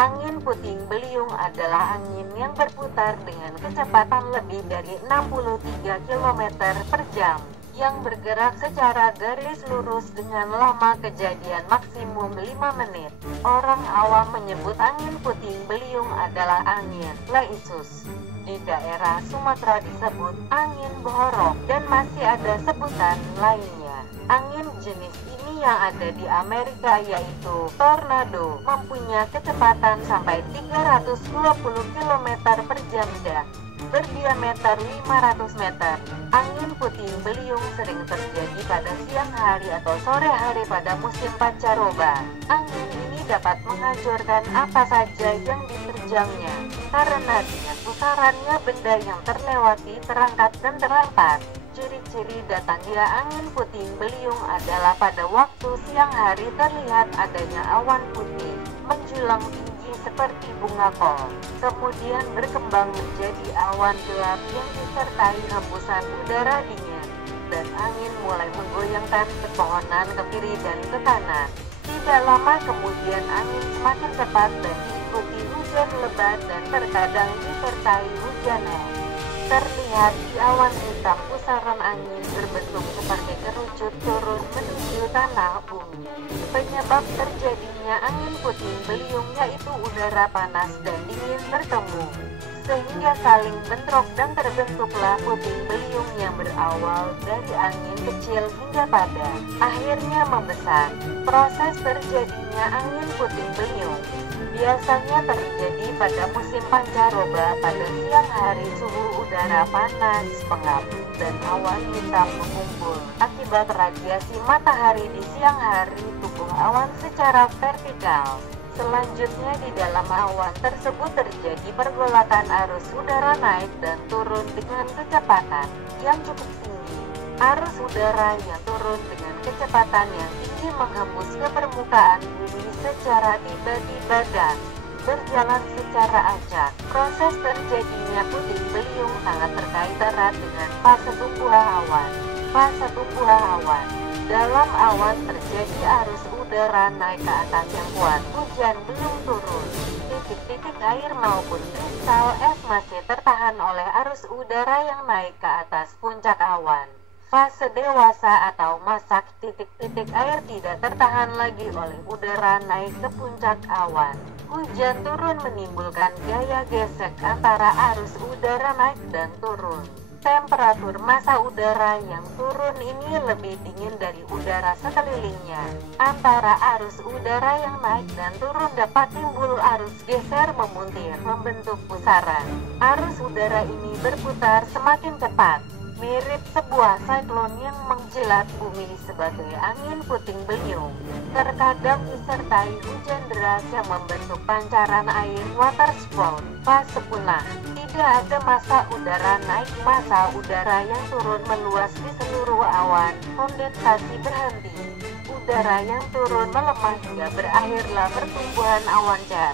Angin puting beliung adalah angin yang berputar dengan kecepatan lebih dari 63 km per jam, yang bergerak secara garis lurus dengan lama kejadian maksimum 5 menit. Orang awam menyebut angin puting beliung adalah angin Leisus. Di daerah Sumatera disebut angin Bohorok dan masih ada sebutan lainnya. Angin jenis ini yang ada di Amerika yaitu tornado, mempunyai kecepatan sampai 320 km per jam dan berdiameter 500 meter. Angin puting beliung sering terjadi pada siang hari atau sore hari pada musim pancaroba. Angin ini dapat menghancurkan apa saja yang diterjangnya, karena dengan pusarannya benda yang terlewati terangkat dan terlempar. Ciri-ciri datangnya angin puting beliung adalah pada waktu siang hari terlihat adanya awan putih menjulang tinggi seperti bunga kol, kemudian berkembang menjadi awan gelap yang disertai hembusan udara dingin, dan angin mulai menggoyangkan pepohonan ke kiri dan ke kanan. Tidak lama kemudian angin semakin cepat dan diikuti hujan lebat dan terkadang disertai hujan es. Terlihat di awan hitam pusaran angin berbentuk seperti kerucut turun menuju tanah bumi. Penyebab terjadinya angin puting beliung yaitu udara panas dan dingin bertemu, sehingga saling bentrok dan terbentuklah puting beliung yang berawal dari angin kecil hingga pada akhirnya membesar. Proses terjadinya angin puting beliung biasanya terjadi pada musim pancaroba pada siang hari. Suhu udara panas, pengap, dan awan hitam mengumpul akibat radiasi matahari di siang hari tukung awan secara vertikal. Selanjutnya di dalam awan tersebut terjadi pergolakan arus udara naik dan turun dengan kecepatan yang cukup tinggi. Arus udara yang turun dengan kecepatan yang tinggi menghembus ke permukaan bumi secara tiba-tiba dan berjalan secara acak. Proses terjadinya puting beliung sangat terkait erat dengan fase tumbuh awan. Fase tumbuh awan. Dalam awan terjadi arus udara naik ke atas yang kuat. Hujan belum turun. Titik-titik air maupun kristal es masih tertahan oleh arus udara yang naik ke atas puncak awan. Fase dewasa atau masak, titik-titik air tidak tertahan lagi oleh udara naik ke puncak awan. Hujan turun menimbulkan gaya gesek antara arus udara naik dan turun. Temperatur massa udara yang turun ini lebih dingin dari udara sekelilingnya. Antara arus udara yang naik dan turun dapat timbul arus geser memuntir, membentuk pusaran. Arus udara ini berputar semakin cepat, mirip sebuah siklon yang menjilat bumi sebagai angin puting beliung. Terkadang disertai hujan deras yang membentuk pancaran air waterspout. Fase punah. Tidak ada massa udara naik, massa udara yang turun meluas di seluruh awan. Kondensasi berhenti. Udara yang turun melemah hingga berakhirlah pertumbuhan awan cat.